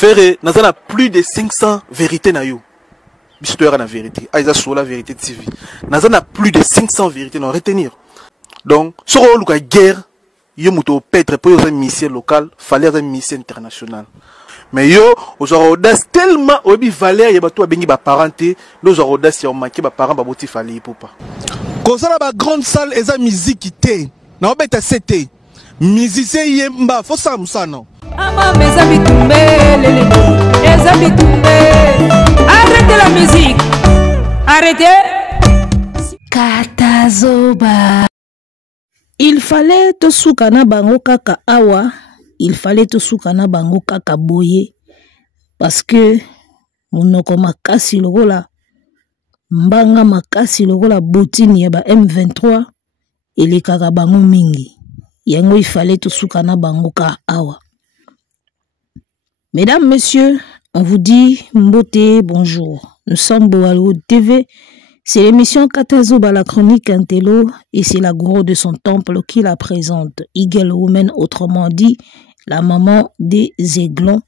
Frère, nous avons plus de 500 vérités na yo. Bistoire na vérité. Aïsa sur la vérité TV. Nous avons plus de 500 vérités à retenir. Donc, sur la guerre, yo muto petre pour une mission locale, fallait une mission internationale. Mais yo, aux audaces tellement obi valeur ya bato bengi ba parenté, nos audaces ya manqué ba parents ba boti fallait pour pas. Kozala ba grande salle eza musique té. Na obeta CT. Musicien yemba, faut ça musano. Ama meza bitumbe lele. Eza bitumbe. Arrêtez la musique. Arrêtez. Katazoba. Il fallait to soukana bango kaka awa. Il fallait to soukana bango kaka boye. Parce que monoko makasi lokola mbanga makasi lokola botini ya ba M23 ele kaka bango mingi. Yango il fallait to soukana bango ka awa. Mesdames, messieurs, on vous dit mbote bonjour. Nous sommes Boalo TV. C'est l'émission Katazoba, la chronique Intello, et c'est la gourou de son temple qui la présente. Eagle Woman, autrement dit, la maman des aiglons,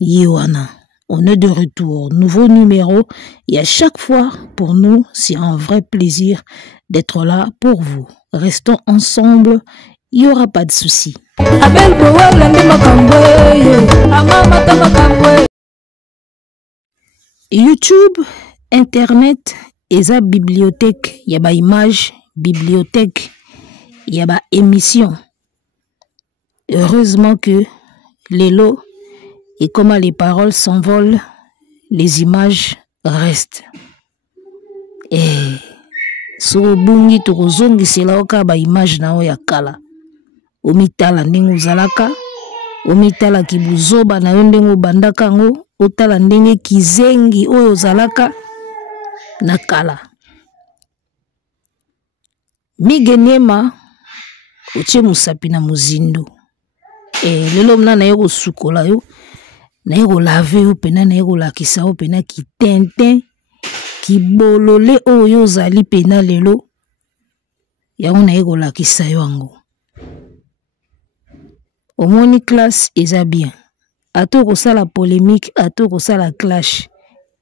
Yohana. On est de retour, nouveau numéro, et à chaque fois, pour nous, c'est un vrai plaisir d'être là pour vous. Restons ensemble, il n'y aura pas de soucis. YouTube, Internet, eza bibliothèque, y a ba image, bibliothèque, y a ba émission. Heureusement que les lots et comment les paroles s'envolent, les images restent. Et so bungi to zongi sela oka ba image na ya kala. Omitala ndenge zalaka, omitala kibuzoba na ndenge bandaka ngo, otala ndenge kizengi oyo zalaka nakala. Migenema otie musapi na muzindo. Lelo mna na yego sukola yo, na yego lave yo pena na yego lakisa yo pena ki tenten, ki bolole oyo zali pena lelo. Yango na yego lakisa yo ango. Omoni classe eza bien. Ato ko sala polémique, ato ko sala clash.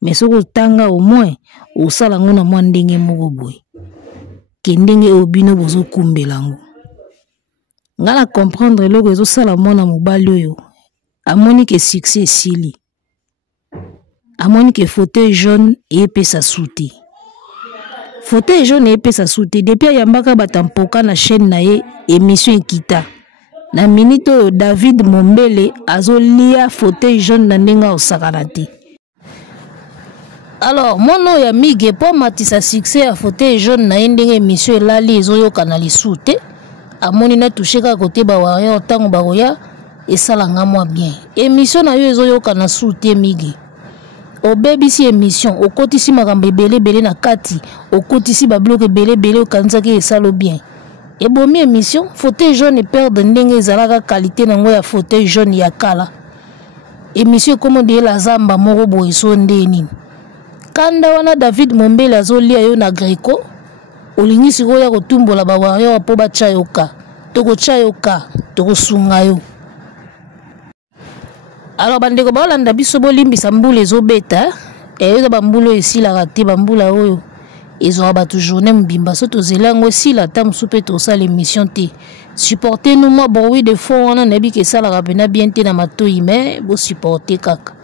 Mais soko tanga au moins au sala ngona mwa ndenge moko boy. Ke ndenge obino bozo kumbelango. Ngala comprendre loko ezo sala mwana mobali oyo. Amoni ke succès sili. Amoni ke fauteuil jaune et pesa souté. Fauteuil jaune et pesa souté depuis yambaka batampoka na chaîne na ye émission ekita. Na minute oyo David Mombele azolia fauteuil jaune na ndenga osakanate. Alors, mon ya mige pour matisa succès à fauteuil jaune na ndenge émission elali ezoyo kanali soute. Amoni na touché ka côté ba warrior tango baroya et sala ngamwa bien. Émission na yo ezoyo kana soute mige. O BBC émission, o kotisi makambe belé na kati, o kotisi ba bloc belé o kanzaki esalo bien. Et bomi émission, fauteuil jaune et perdre ndenge zalaka qualité na ngo ya fauteuil jaune ya kala. Émission comme de la zamba moko boy so ndeni. Kanda wana David Mombele azolia yo na Greco, olingi siko ya kotumbola ba warrior po ba chayoka. Toko chayoka, toko sunga yo. Alors bandeko ba olanda biso bolimbisa mbula ezobeta, yo ba mbula esila raté ba mbula oyo. Ezo ba toujours nem bimba soto zelango esila ta musupe to sala émission te. Supportez-nous moi bon oui de fond on a que ça la rapena bien te na matoi mais bo supporter kaka.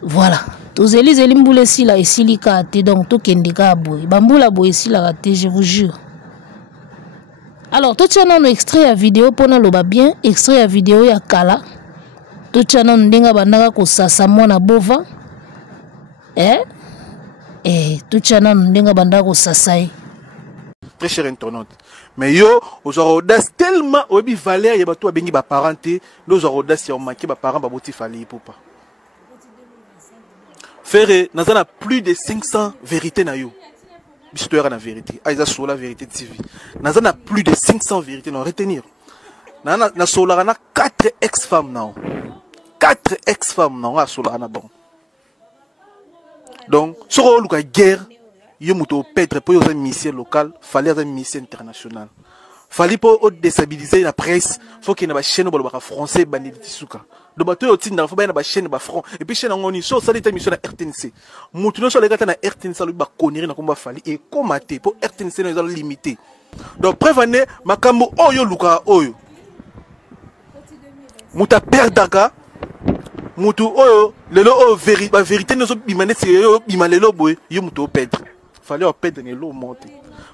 Voilà. Tozeli zeli mbula esila esilika te donc to kendeka boy. Bambula boy esila raté je vous jure. Alors tout tient un extrait à vidéo pour loba bien, extrait à vidéo ya kala. Tout tient un ndenga bandaka ko sasa mona bova. Tout tient un ndenga bandaka ko sasai. Très cher internaute. Mais yo, aux audaces tellement obi valeur ya bato bengi ba parenté, nos audaces ya manqué ba parents ba boti fali pour pas. Frère, nous avons plus de 500 vérités na yo. Bistoire na vérité. Aïsa sur la vérité TV. Nous avons plus de 500 vérités à retenir. Na sola na 4 ex-femmes na. 4 ex-femmes na sola na bon. Donc, sur la guerre, yo muto petre pour une mission locale, fallait une mission internationale. Fallait pour déstabiliser la presse, faut qu'il y ait une chaîne français bandit tisuka. do bato yo tinda fa ba na ba chaîne ba front et puis chaîne ngoni so ça l'état mission na RTNC mutu no so le gata na RTNC lu ba koniri na komba fali et komate pour RTNC no za limité donc prévenez makambo oyo luka oyo muta perdaka mutu oyo lelo o vérité no so bimane se yo bimalelo boy yo mutu o perdre fallait en perdre ne lo monter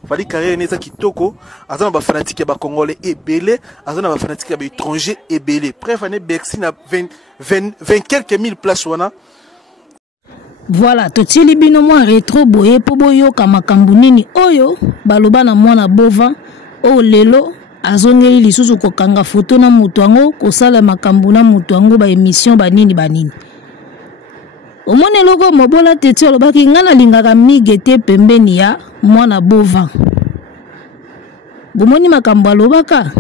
fallait carrière neza kitoko azana ba fanatique ba congolais et belé azana ba fanatique ba étranger et belé prévenez Bercy na 20 quelques mille places wana. Voilà, totili bino mwa rétro boye po boyo kamakambu nini oyo baloba na mwana bova o lelo azongeli lisusu kokanga photo na mutu ango kosala makambu na mutu ango ba émission banini banini. Omone loko mobola teti olobaki ngana lingaka migete pembeni ya mwana bova. Bomoni makambu alobaka.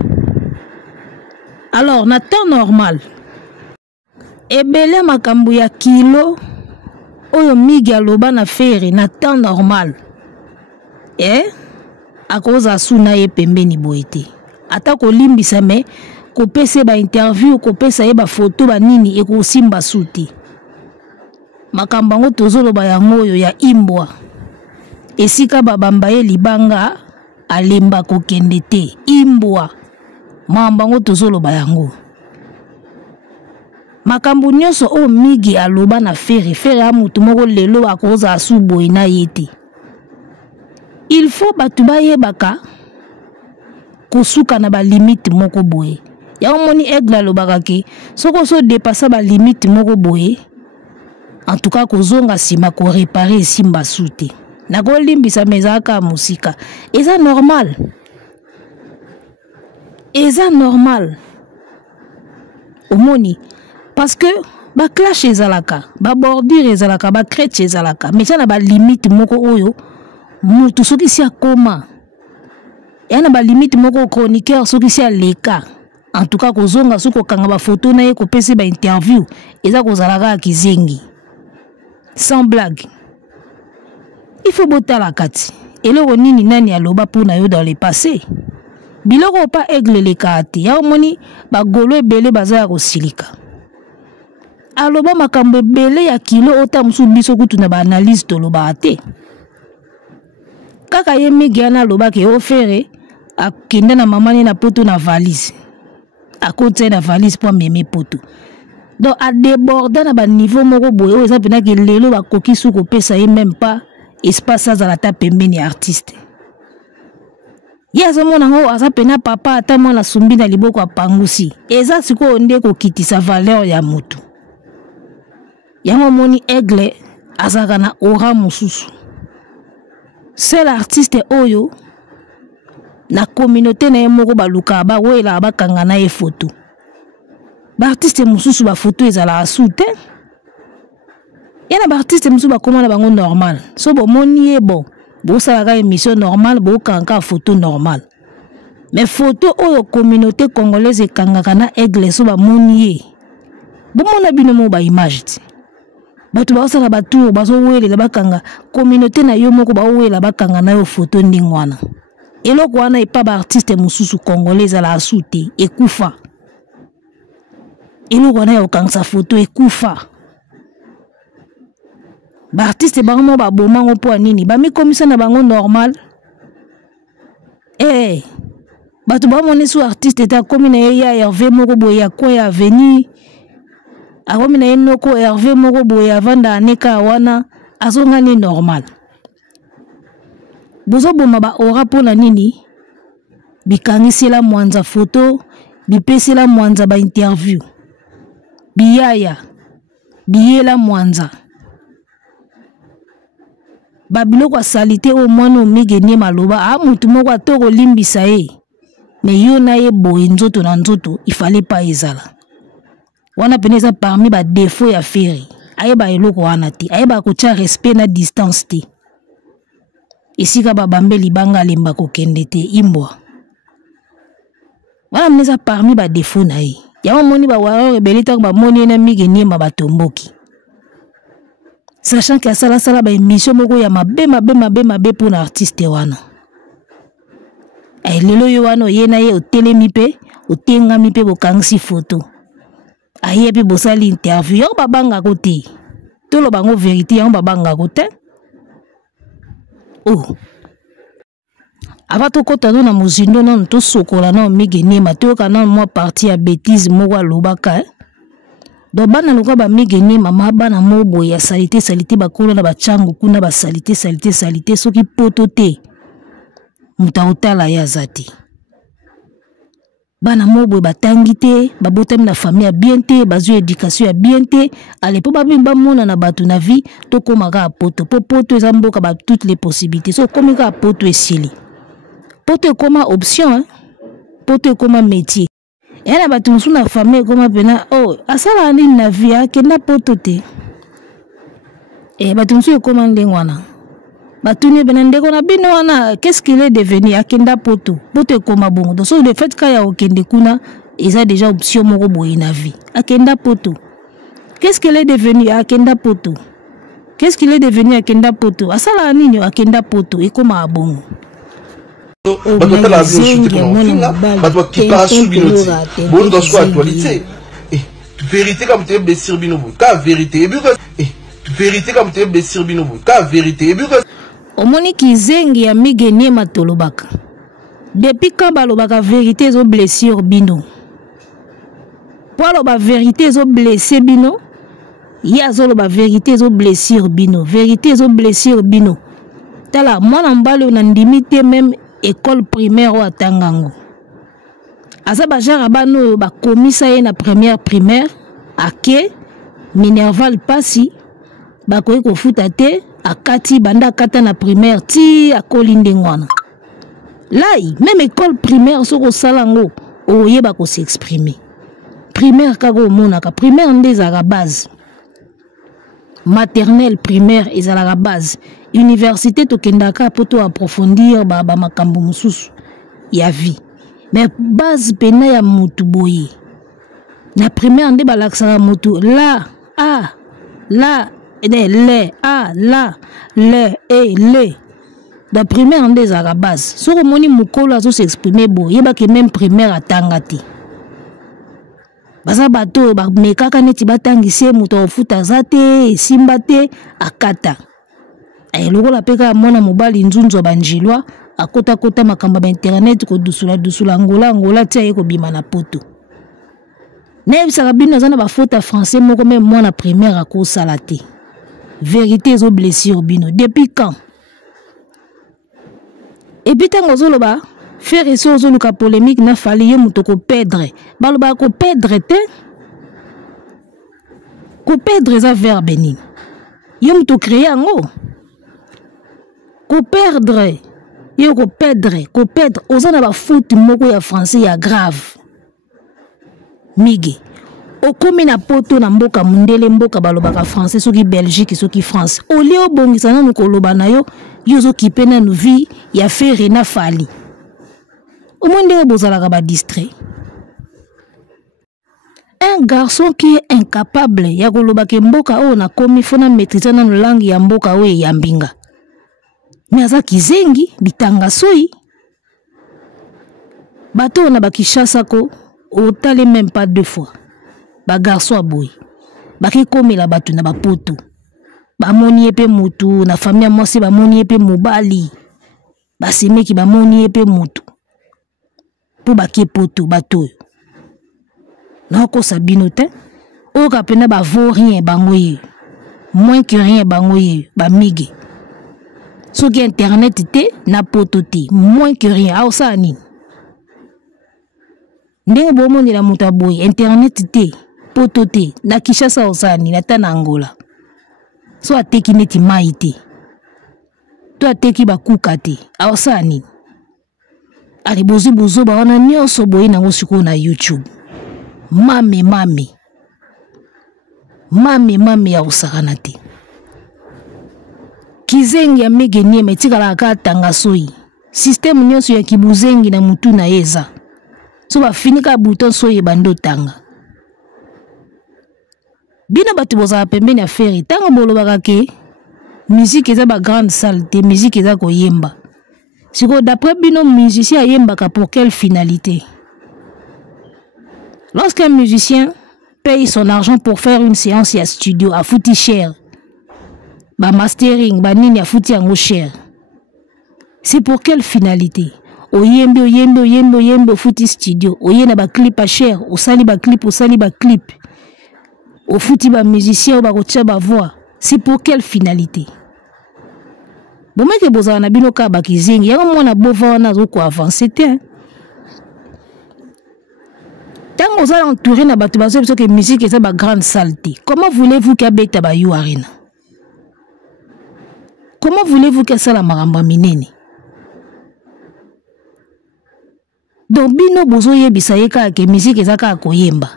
Alors na temps normal ebele makambu ya kilo oyo migi aloba na fere na temps normal akoza suna ye pembeni boete ata kolimbisa me kopesa ba interview kopesa ye ba photo ba nini ekosimba suti makambo ngo tozoloba yango oyo ya imbwa esika babamba ye libanga alemba kokende te imbwa mamba ngo tozoloba yango makambo nyonso o migi aloba na fere a mutu moko lelo akoza asubo ina yete il faut batu bayebaka kosuka na ba limite moko boye ya omoni Aigle alobaka ke soko so dépasser ba limite moko boye en tout cas kozonga sima ko réparer simba sute na ko limbisa mezaka musika eza normal omoni parce que ba clash ezalaka ba bordure ezalaka ba crête ezalaka mais ça na ba limite moko oyo mutu soki si akoma ya na ba limite moko chroniqueur soki si aleka en tout cas kozonga soko kanga ba photo na ye ko pese ba interview eza kozalaka kizengi sans blague il faut botala kati eloko nini nani aloba pona yo dans le passé biloko pa Aigle le kati ya omoni ba golo ebele bazaya kosilika aloba makambo ebele ya kilo ota musu biso kutu na ba analyse toloba ate kaka ye migi ana aloba ke ofere akende na mamani na poto na valise akote na valise po meme poto donc a déborder na ba niveau moko boye o eza pena ke lelo ba koki suko pesa ye même pas espace za la ta pembeni artiste Yes, mon ango asa pena papa ata mwana sumbi na liboko apangusi. Eza siko onde ko kitisa valeur ya mutu. Yango moni Aigle azaka na aura mususu. Seul artiste oyo na communauté na yemoko baluka ba wela bakanga na ye photo. Ba artiste mususu ba photo ezala asute. Yana ba artiste mususu ba komona bango normal. So bo moni e bon. Bo salaka émission normale, bo kanka photo normale. Mais photo oyo communauté congolaise kangaka na Aigle so ba moniye. Bo mona bino mo ba image ti. Batu ba sala ba tour ba so wele ba kanga communauté na yo moko ba wele ba kanga na yo photo ndingwana. Eloko wana epa ba artiste mususu congolaise la asute ekufa. Eloko wana yo kangsa photo ekufa. Ba artiste bango ba bomango po nini ba mi komisa na bango normal batu ba moni su artiste ta komi na ya Hervé moko boya ko ya veni a komi na enoko Hervé moko boya vanda aneka wana azonga ni normal bozo boma ba ora po na nini bikangisela mwanza photo bipesela mwanza ba interview biyaya biyela mwanza Babilo kwa salite o mwana omige ne maloba mutu moko atoko limbisa ye me yo na ye boye nzoto na nzoto il fallait pas ezala wana peneza parmi ba défaut ya feri ayeba eloko wana ti ayeba ko tia respect na distance ti esika babambe libanga lemba ko kende te imbwa wana peneza parmi ba défaut na ye ya moni ba waro rebelita ba moni na mige ne ma batomboki sachant que sala ba émission moko ya mabe pour l'artiste wana lelo yo wana ye na ye otelemi pe otengami pe bokangisi photo aye pe bosali interview yo babanga kote to lo bango vérité yo babanga kote oh abato kota no na mozindo na to sokola na Mige Niema to kana moi parti ya bêtise moko lobaka do bana loka ba Mige Niema mabana mobo ya salite bakolo na bachangu kuna ba salite soki poto te mutautala ya zati bana mobo batangi te babotami na famille ya bien te bazu éducation ya bien te alepo babimba mona na batu na vie to komaka poto poto eza mboka ba toutes les possibilités so komika poto esili poto koma option hein? Poto koma métier et na batu musu na famille koma pena oh asala nini na vie akenda poto te batu musu koma ndengwana batuni bena ndeko na bino wana qu'est-ce qu'il est devenu akenda poto koma bongo donc le fait kaya okende kuna eza déjà option moko boye na vie akenda poto qu'est-ce qu'il est devenu akenda poto qu'est-ce qu'il est devenu akenda poto asala nini akenda poto ekoma bongo bato la vie qui passe sur binoti bon dans quoi actualité vérité comme tu es blessé bino ka vérité et vérité comme tu es blessé bino ka vérité et omoni kizengi ya Mige Niema tolobaka depuis quand balobaka vérité zo blessure bino ba vérité zo blessé bino ya zo ba vérité zo blessure bino vérité zo blessure bino tala mwana mbalo na ndimite même école primaire ou atangango asa ba jara bano ba komisa ye na première primaire ake Minerval pasi ba koyi ko futa te akati banda kata na primaire ti akolinde ngwana lai même école primaire soko salango oyeba ko s'exprimer primaire kago monaka primaire ndeza base maternelle primaire ezala base université to kendaka poto approfondir ba makambo mususu ya vie mais base pena ya mutu boye na primaire nde balaksaka mutu la a la le a la le et le da primaire nde ezala base soko moni mukolo azo s'exprimer bo yeba ke même primaire atanga te baza bato ba mekaka neti batangisi mutu ofuta zate simba te akata lokola peka mona mobali nzunzo banjilwa akota makamba ba internet ko dusula ngola tia ye ko bima na poto ne bisaka bino zana ba faute français moko même mona primaire akosala te vérité zo blessure bino depuis quand et puis tango zoloba faire eso zoluka polémique na fali ye muto ko perdre baloba ko perdre te ko perdre za verbe ni ye muto créer ngo ko perdre yo ko perdre ozana ba faute moko ya français ya grave Mige okomi na poto na mboka mundele mboka balobaka français soki Belgique soki France oli obongisa nanu koloba na yo yozo kipena nu vie ya faire na fali omonde bozalaka ba distrait un garçon qui est incapable ya koloba ke mboka o na komi fona maîtriser na langue ya mboka o ya mbinga mais aza kizengi bitanga soi bato na bakishasa ko otale même pas deux fois ba garçon aboy baki komela bato na bapoto ba moni epe mutu na famille mwasi ba moni epe mobali ba semeki ba moni epe mutu po baki poto bato na ko sabino te o ka pena ba vaut rien bangoye moins que rien bangoye ba Mige soki internet te na poto te moins que rien aosa nini ndenge bomoni la muta boy internet te poto te na Kishasa osani na tana Angola so ateki neti mai te to ateki bakuka te aosa nini ali bozo ba wana nyonso boy nango siko na YouTube mame ya osakana te kizengi ya Mige Niema etikala katanga soi système nyonso ya kibuzengi na mutu na eza so ba finika bouton soye bando tanga bino bato bozala pembeni affaire tango bolobaka ke musique eza ba grande salle te musique eza koyemba siko d'après bino musicien ayembaka pour quelle finalité lorsqu'un musicien paye son argent pour faire une séance à studio, à fouti cher. Ba mastering, ba nini a fouti en cher. C'est pour quelle finalité? Oyembe, fouti studio. Oyena ba clip à cher, au sali ba clip. Au fouti ba musicien, ba rotia ba voix. C'est pour quelle finalité? Bon, mais que vous avez un binoka bakizing, il y a un moment où vous avez quoi avancer. Tant que vous allez entourer na batu bazo parce que musique est une grande saleté. Comment voulez-vous qu'il y ait ba you arena? Comment voulez-vous que ça la maramba minene? Donc bino bozo yebisa yeka ke musique ezaka koyemba.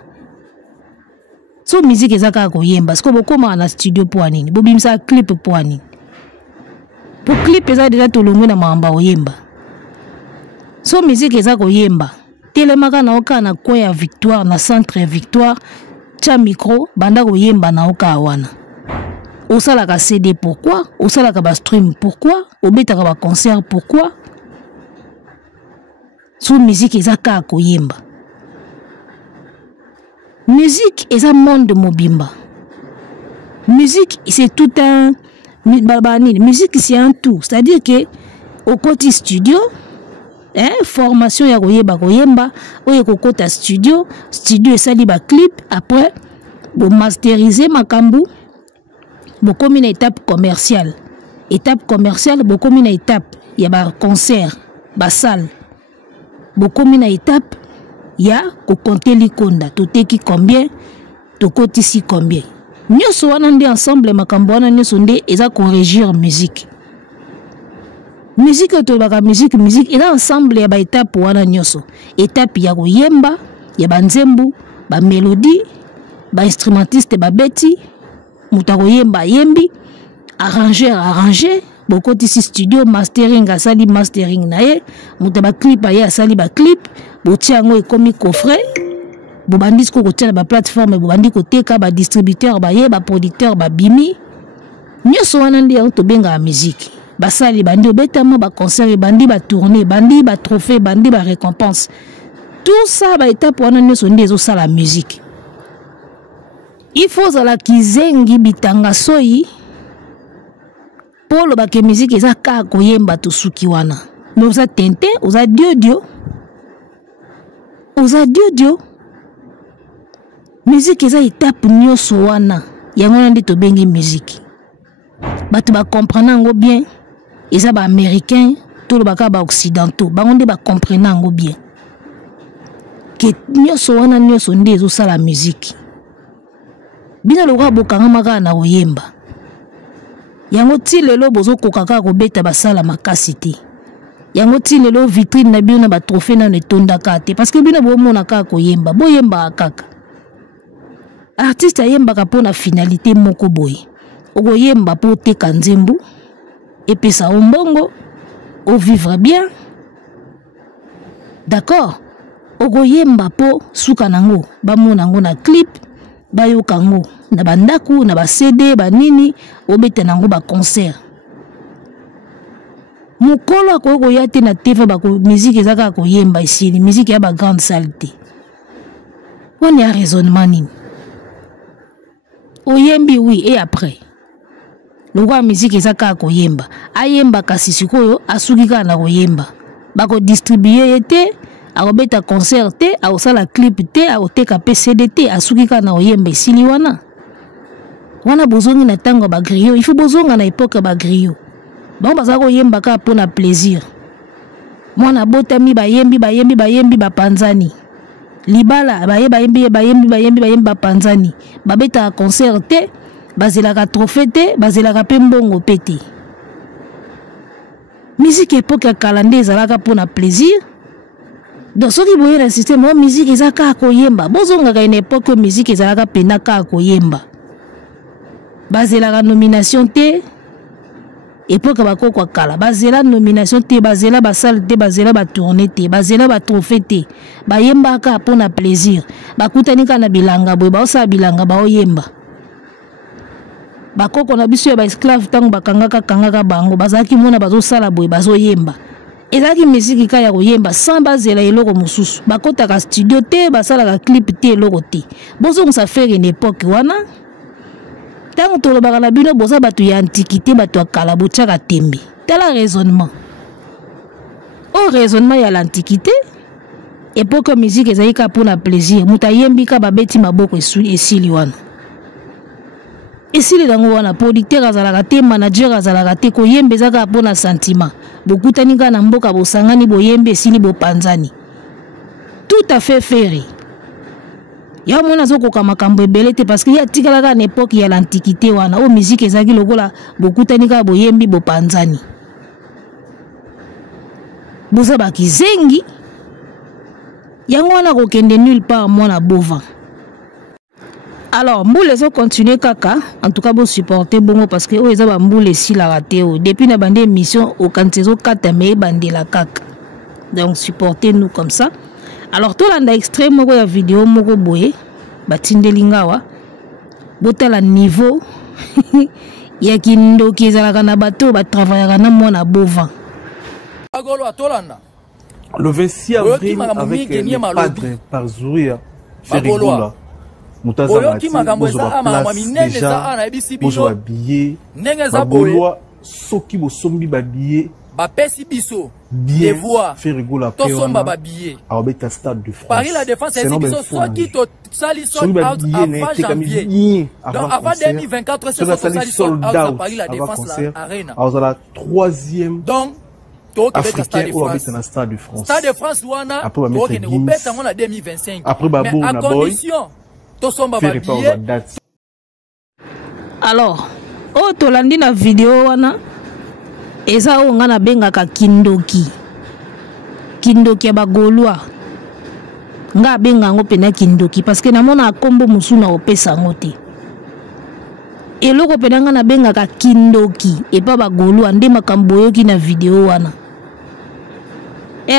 So musique ezaka koyemba, parce que bokoma na studio pour nini? Bobimsa clip pour nini? Pour clip eza déjà tolongo na maramba oyemba. So musique ezaka koyemba. Telemaka na oka na koya Victoire na centre Victoire, cha micro banda koyemba na oka wana. Osala ka CD pourquoi? Osala ka ba stream pourquoi? Obeta ka ba concert pourquoi? So musique ezaka koyemba. Musique est un monde mobimba. Musique c'est tout un musique c'est un tout, c'est-à-dire que au côté studio, formation ya koyemba, oye kokota studio esali ba clip, après bo masteriser makambu, bo komi na étape commerciale. Étape commerciale bo komi na étape ya ba concert, ba salle. Bo komi na étape ya ko compter likonda, toteki combien, tokotisi combien. Nyoso wana ndi ensemble makambo wana nyoso nde eza corrigir musique. Musique to baka musique eza ensemble ya ba étape wana nyoso. Étape ya koyemba, ya banzembu, ba mélodie, ba instrumentiste ba beti, muta koyemba yembi, arranger, bokotisi studio mastering asali mastering na ye, muta ba clip ya asali ba clip, botiango ekomi coffret. Bobandi ko kotia ba plateforme, bobandi ko teka ba distributeur ba ye, ba producteur ba bimi. Nyoso wana ndi ya to benga musique. Basali bandi obetama ba concert bandi ba tourner, bandi ba trophée, bandi ba récompense. Tout ça ba étape wana nyoso ndi ezo sala musique. Il faut la kizengi bitanga soyi. Polo ba ke musique eza ka koyemba to suki wana. Mais oza tente, oza dio. Oza dio. Musique eza étape nyoso wana. Yango nandi to bengi musique. Batu ba comprendre ngo bien. Eza ba américain, tout le baka ba occidentaux. Bango nde ba comprendre ngo bien. Que nyoso wana nyoso nde ezo sala musique. Bina lo kwa bokanga maka na oyemba. Yango ti lelo bozo kokaka ko beta ba sala makasi te. Yango ti lelo vitrine na bino na ba trophée na netonda kate parce que bina bo mona ka ko yemba, bo yemba akaka. Artiste ayemba ka pona finalité moko boye. Ogo yemba po teka nzembu epesa ombongo, o vivre bien. D'accord? Ogo yemba po suka nango, ba mona ngo na clip, ba yoka ngo na bandaku, na ba CD, ba nini, obeta nango ba concert. Mukolo ko yate na TV ba ko musique ezaka ko yemba ici, musique ya ba grande saleté. On y a raisonnement nini? Oyembi oui et après. Longwa musique ezaka ko yemba. Ayemba kasi sikoyo asukika na ko yemba. Ba ko distribuer ete, akobeta concert te, akosala clip te, akoteka PCD te, asukika na ko yemba ici wana. Wana bozongi na tango ba griot, il faut bozonga na époque ba griot. Bon bazako yemba ka pona plaisir. Mwana botami ba yembi ba panzani. Libala ba yembi ba panzani. Babeta concert te, bazela ka trophée te, bazela ka pembongo pete. Musique époque ya calendrier zalaka pona plaisir. Donc soki boye na système wa musique ezaka ko yemba. Bozonga ka une époque musique ezalaka pena ka ko yemba. Bazela ka nomination te. Époque bako kwa kala bazela nomination te, bazela ba salle te, bazela ba tournée te, bazela ba trophée te, ba yemba ka pona plaisir, ba kutanika na bilanga boy, ba osa bilanga ba oyemba. Bako kona biso ya ba esclave tango bakangaka bango, bazaki mona bazo sala boy, bazo yemba. ezalaki musique ka ya koyemba sans bazela eloko mosusu bakotaka studio te basalaka clip te eloko te bozongisa faire une époque wana ntango tolobaka na bino boza bato ya antiquité bato ya kala botiaka tembe tala raisonnement raisonnement ya l'antiquité époque musique ezalaki ka mpona plaisir moto ayembi ka babeti maboko esili wana esili nango wana producteur azalaka te manager azalaka te koyemba ezaka mpona sentiment bokutani ka na mboka bosangani boyembe esili bopanzani tout à fait ferré ya mona zokoka makambo ebele te parce que ya tikalaka na époque ya l'antiquité wana musique ezalaki lokola bokutani ka boyembi bopanzani boza bakizengi yango wana kokende nulle part mwana bova. Alors mboule zo continuer kaka en tout cas bon supporter bongo parce que eza ba mboule si la raté depuis na bande émission au kantezo kata me bande la kaka donc supportez nous comme ça. Alors to landa extrait moko ya vidéo moko boye batindelinga wa botala niveau ya kindoki ezalaka na bato ba travaillaka na mwana bova. Le 26 avril avec les padres par Zouria Ferrigola. Oyoki makambo eza ama minene bisa biso habillé bagoloa soki bosombi babillé bapesi biso des voix Ferrigola tosomba babillé abeta stade de France Paris la défense c'est biso soki to sali sold out avant janvier donc avant 2024 c'est sali sold out à Paris la défense la arena alors la troisième donc Africain ou habite dans Stade de France. Stade de France wana après en 2025 après babo na boy alors tolandi na vidéo wana eza onga na bengaka kindoki ya bagolwa nga benga ngo pena kindoki parce que namona akombo musuna opesa ngote eloko pena nga na bengaka kindoki epa bagolwa nde makambo yoki na vidéo wana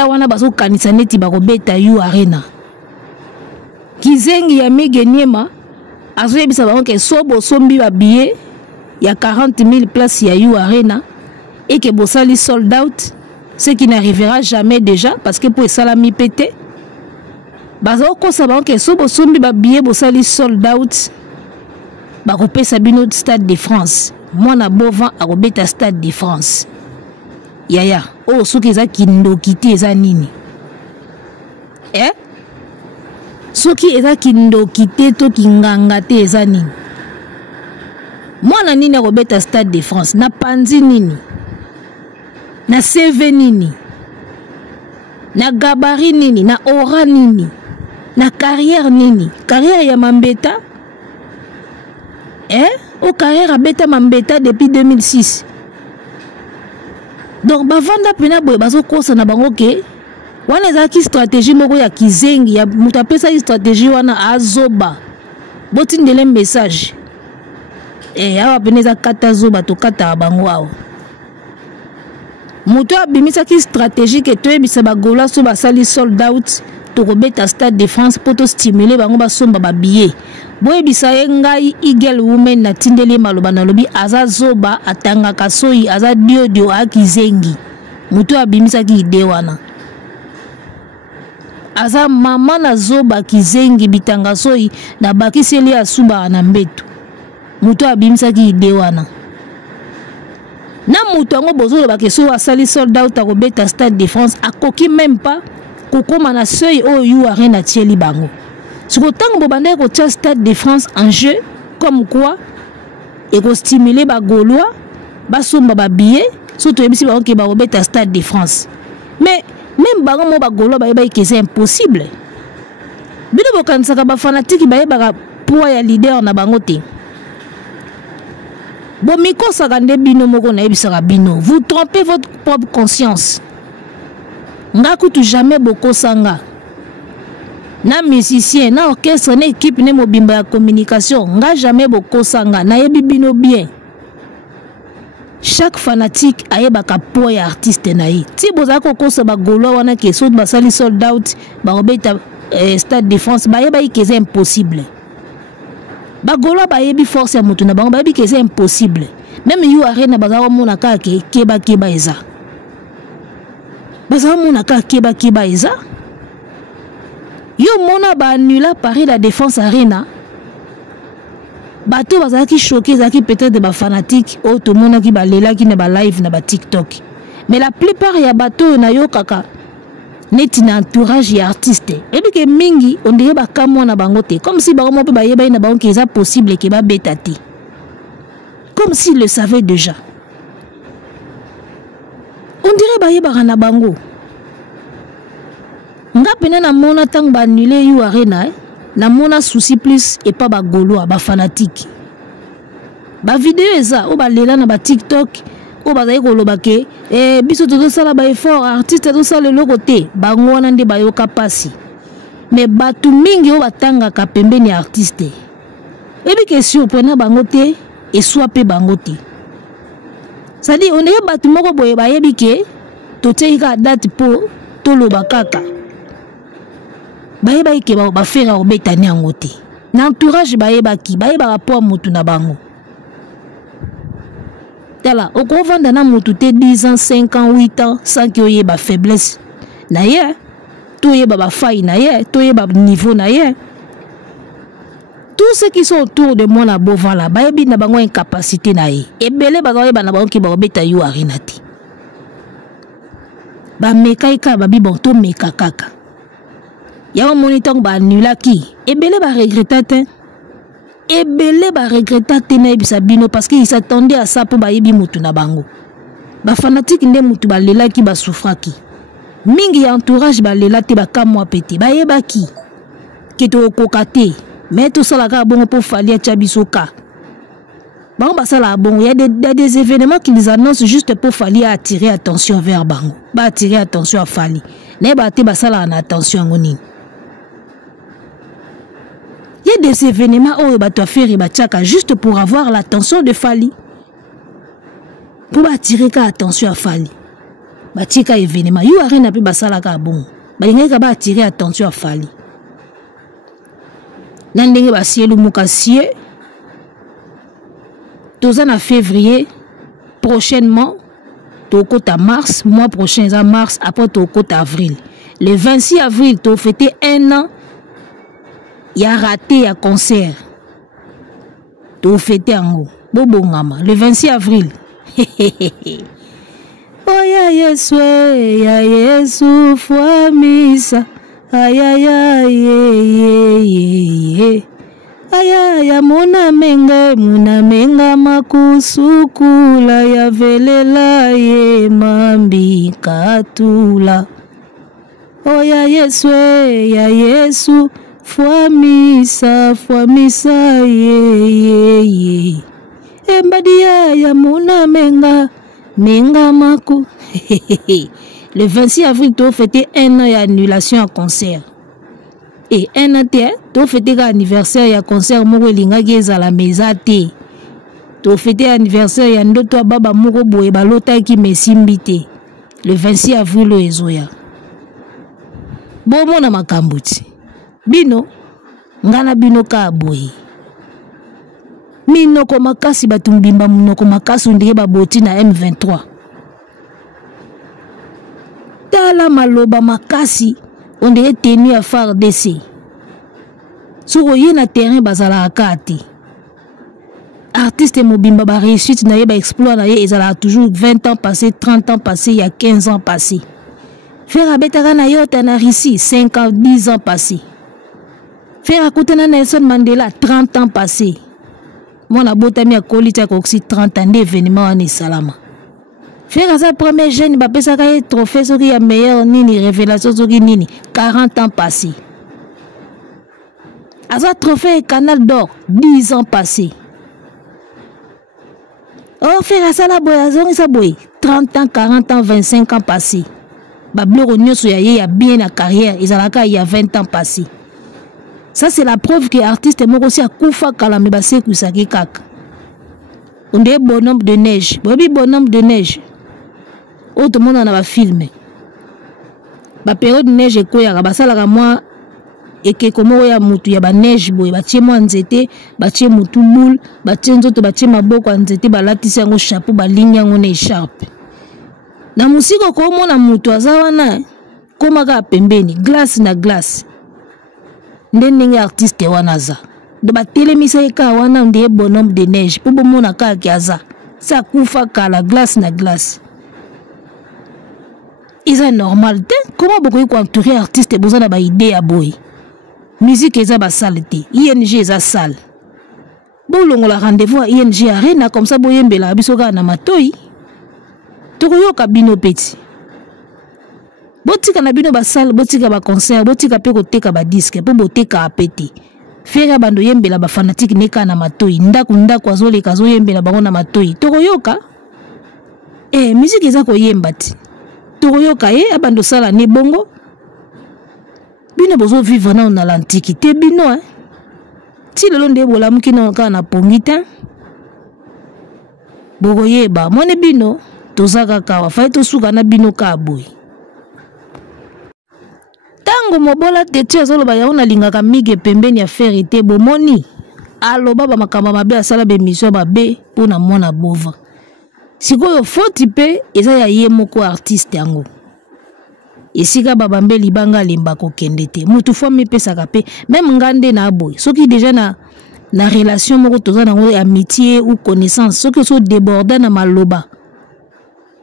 wana baso kanisa neti bakobeta yu arena kizengi ya migeniema azoyebisa bango ke sobo sombi ba billet ya 40 000 places ya yu arena et que bosali sold out ce qui n'arrivera jamais déjà parce que pour salami pété bazo ko sa bango ke sobo sombi ba billet bosali sold out bakopesa bino Stade de France mwana bova akobeta Stade de France yaya soki eza kindoki te eza nini soki eza kindoki te to kinganga te eza nini mwana nini akobeta Stade de France na panzi nini na CV nini na gabari nini na aura nini na carrière nini carrière ya mambeta carrière abeta mambeta depuis 2006 donc bavanda pena boye bazokosa na bango ke wana ezalaki stratégie moko ya kizengi ya moto apesa stratégie wana azoba botindele message awa pena eza kata zoba tokataka bango awa moto abimisaki stratégie ke toyebisa bagola so basali sold out tokobeta Stade de France po tostimule bango basomba babillet boyebisa ye ngai Eagle Women na tindeli maloba na lobi aza zoba atangaka soyi aza diodio akizengi moto abimisaki ide wana aza mama na zoba kizengi bitanga soyi na bakiseli asuba na mbetu moto abimisaki ide wana na moto yango bozoloba ke so asali sold out akobeta Stade de France akoki même pas kokoma na seuil oyo arena tieli bango siko tango bobanda ko tia Stade de France en jeu comme quoi et ko stimuler ba gaulois basomba ba billet surtout ebisi ba ke ba obeta Stade de France mais même bango mo ba gaulois ba yeba que c'est impossible bino bokansaka ba fanatique ba yeba poids ya leader na bango te bon miko saka nde bino moko na yebisaka bino vous trompez votre propre conscience nga kutu jamais boko sanga na musicien na orchestre na équipe ne mobimba ya communication nga jamais boko sanga na yebi bino bien chaque fanatique ayebaka po ya artiste na ye ti boza ko kosa ba golo wana ke so basali sold out ba obeta Stade de France ba yeba que c'est impossible ba golo ba yebi force ya mutu na bango ba yebi que c'est impossible même you arena baza ko mona ka ke keba eza baza mona ka keba eza yo mona ba annula Paris la Défense Arena bato baza ki choqué za ki peut-être ba fanatique o to mona ki ba lela ki na ba live na ba TikTok mais la plupart ya bato na yo kaka neti na entourage ya artiste et puis que mingi on dirait ba kamo na bango te comme si ba mo pe ba yeba na bango ki ça possible que ba betati comme s'il le savait déjà. On dirait ba yeba na bango. Nga pena na mona tang ba annulé yu arena na mona souci plus et pas ba golo ba fanatique. Ba vidéo eza o ba lela na ba TikTok o ba zaiko lo ba ke biso to sala ba effort artiste to sala le côté bango wana nde ba yoka pasi. Mais batu mingi o batanga ka pembeni artiste. Et puis question pena bango te et soit pe bango te. Ça dit on est batu moko boye ba yebi ke to teika date po to lo bakaka. Ba yeba ke ba fera obetani yango te. Na entourage ba yeba ki ba yeba rapport mutu na bango. Tala au couvent na mutu te 10 ans 5 ans 8 ans sans que yeba faiblesse. Na ye to yeba ba faille na ye to yeba niveau na ye. Tous ceux qui sont autour de moi na bovan là, ba yebi na bango incapacité na ye. Ebele ba yeba na bango ki ba obeta yu arena te. Ba mekaika ba bi bon to meka kaka. Ya moniteur ba annulaki. Ebele ba regrettate. Ebele ba regrettate na ebisa bino parce qu'il s'attendait à ça pour ba yebi mutu na bango. Ba fanatique nde mutu ba lelaki ba souffraki. Mingi ya entourage ba lelate ba kamwa pété. Ba yebaki. Ke to kokate. Mais tout ça là bon pour falia chabisoka. Bon bah ça là bon, il y a des événements qui les annoncent juste pour falia attirer attention vers bango. Ba attirer attention à Fali. Ne ba te ba ça là en attention ngoni. Il y a des événements où ba to faire ba tchaka juste pour avoir l'attention de Fali. Pour attirer ka attention à Fali. Ba tika événement, you arena pe ba ça là bon. Ba linga ba attirer attention à Fali. Nandenge ba sielu mukasie toza na février prochainement toko ta mars mois prochain ça mars après toko ta avril le 26 avril to fêter 1 an il a raté un concert to fêter ango bobongama le 26 avril oh ya Yesu foi misa ayaya ye ayaya muna menga makusukula ya velela ye mambi katula oya Yesu fuamisa ye embadia ya muna menga maku Le 26 avril, tu as fêté 1 an d'annulation à concert. Et 1 an, tu as fêté l'anniversaire à concert à la maison. Tu as fêté l'anniversaire à Ndoto Baba Moko Boye Balota qui me simbité. Le 26 avril, Ezoya. Bon, mon amakambuti. Bino, ngana bino ka boye. Minoko makasi batumbimba munoko makasi ndie baboti na M23. Tala maloba makasi on est tenu à faire d'essai. Soko ye na terrain bazala akati. Artiste mobimba ba réussite na ye ba exploit na ye ezala toujours 20 ans passé, 30 ans passé, il y a 15 ans passé. Faire abetaka na yo tana ici 5 ans, 10 ans passé. Faire akutana Nelson Mandela 30 ans passé. Moi na botami akolita ko 30 ans d'événement en salama. Faire sa première jeune ba pesa ka trophée soki ya meilleur nini révélation soki nini 40 ans passé. Asa trophée Canal d'Or 10 ans passé. Oh faire ça la boya zongi sa boy 30 ans 40 ans 25 ans passé. Ba bloko nyoso ya ye ya bien na carrière ezalaka il y a 20 ans passé. Ça c'est la preuve que l'artiste est aussi à Koufa Kalame Basse Kusaki Kak. On est bonhomme de neige. Bobi bonhomme de neige. Autre monde en a filmé. La période de neige est quoi? Basala moi et que comme ya mutu ya ba neige boy batie mo nzete batie mutu boule batie nzoto batie maboko nzete balatisi yango chapeau ba ligne yango na écharpe. na musika ko mona mutu azawana komaka pembeni glace na glace ndenge artiste wana za de batelemisa eka wana ndiye bonhomme de neige po bomona ka kiaza sa kufa kala glace na glace isa normal te comment beaucoup ko entourer artiste bozana ba idée ya boy musique eza ba salle te ING eza salle bolongo la rendez-vous à ING arena comme ça boyembela bisoka na matoi tokoyoka bino peti botika na bino ba salle botika ba concert botika pe koteka ba disque po boteka apeti fera bando yembela ba fanatique neka na matoi ndako azoleka zoyembela bango na matoi tokoyoka musique eza koyemba ti tokoyoka abando sala ne bongo bino bozo vivre na l'antiquité bino ti lelo nde bolamuki na ka na pongita bokoyeba mone bino tozaka kawa fai tosuka na bino ka boy tango mobola tete azoloba yango nalingaka mige pembeni ya fere te bomoni aloba ba makamba mabe asala be mission babe pona mona bova sikoyo foti pe eza ya ye moko artiste yango esika babambe libanga lemba kokende te mutu fo mipesaka pe même ngande na boy soki déjà na relation moko toza nango amitié ou connaissance soki so déborda na maloba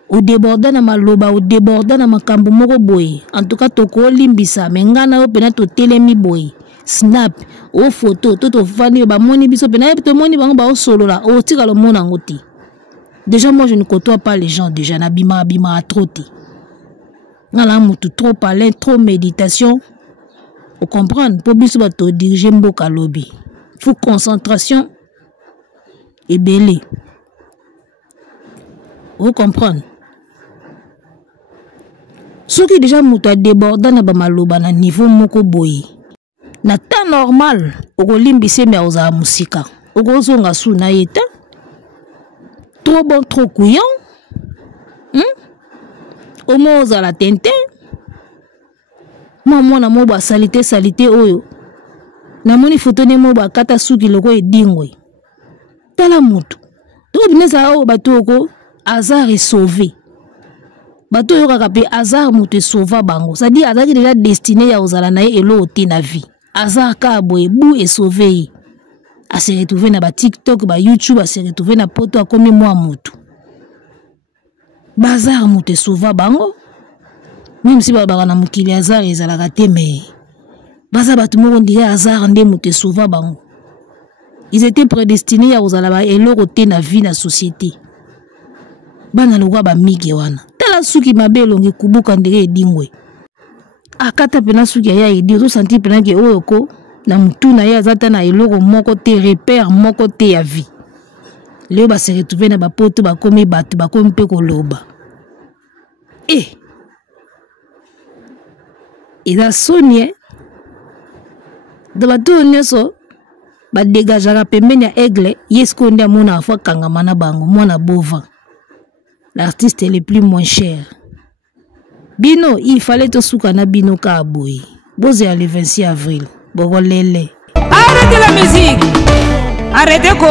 ou déborda na maloba ou déborda na makambo moko boy en tout cas toko limbisa mengana o pena to telemi boy snap o photo to fani ba moni biso pena to moni bango ba o solo la o tika lo mona ngoti. Déjà moi je ne côtoie pas les gens déjà na bima à trop te ngala mutu trop parler trop méditation vous comprendre pour biso ba to diriger mboka lobby faut concentration et belé vous comprendre ce qui déjà mutu a débordé na ba maloba na niveau moko boyi na temps normal okolimbise me oza musika okozonga su na yeta trop bon trop couillon omo oza la tente mwana mo ba salité oyo na moni photo ne mo ba kata suki loko edingwe tala mutu to bineza o batoko hasard est sauvé bato yo kaka pe hasard mutu sauva bango ça dit hasard déjà destiné ya ozala na elo te na vie hasard ka boye bu et sauvé a se retrouver na ba TikTok ba YouTube a se retrouver na poto akomi mwa mutu bazar mutu sauva bango même si ba na mukili hasard ezalaka te mais baza batu moko ndire hasard nde mutu sauva bango ils étaient prédestinés ya ozala ba elo te na vie na société bana lokwa ba mige wana tala suki mabelo ngi kubuka ndire edingwe akata pena suki ya edi to senti pena ke oyoko na mutu na ya zata na eloko moko te repère moko te ya vie leo ba se retrouver na ba poto ba komi batu ba komi pe koloba eza sonie de bato nyoso ba dégagera pembeni ya aigle yesko ndia mona afwa kangama na bango mona bova l'artiste est le plus moins cher bino il fallait to suka na bino ka boy boze ya le 26 avril bokolele arrêtez la musique arrêtez ko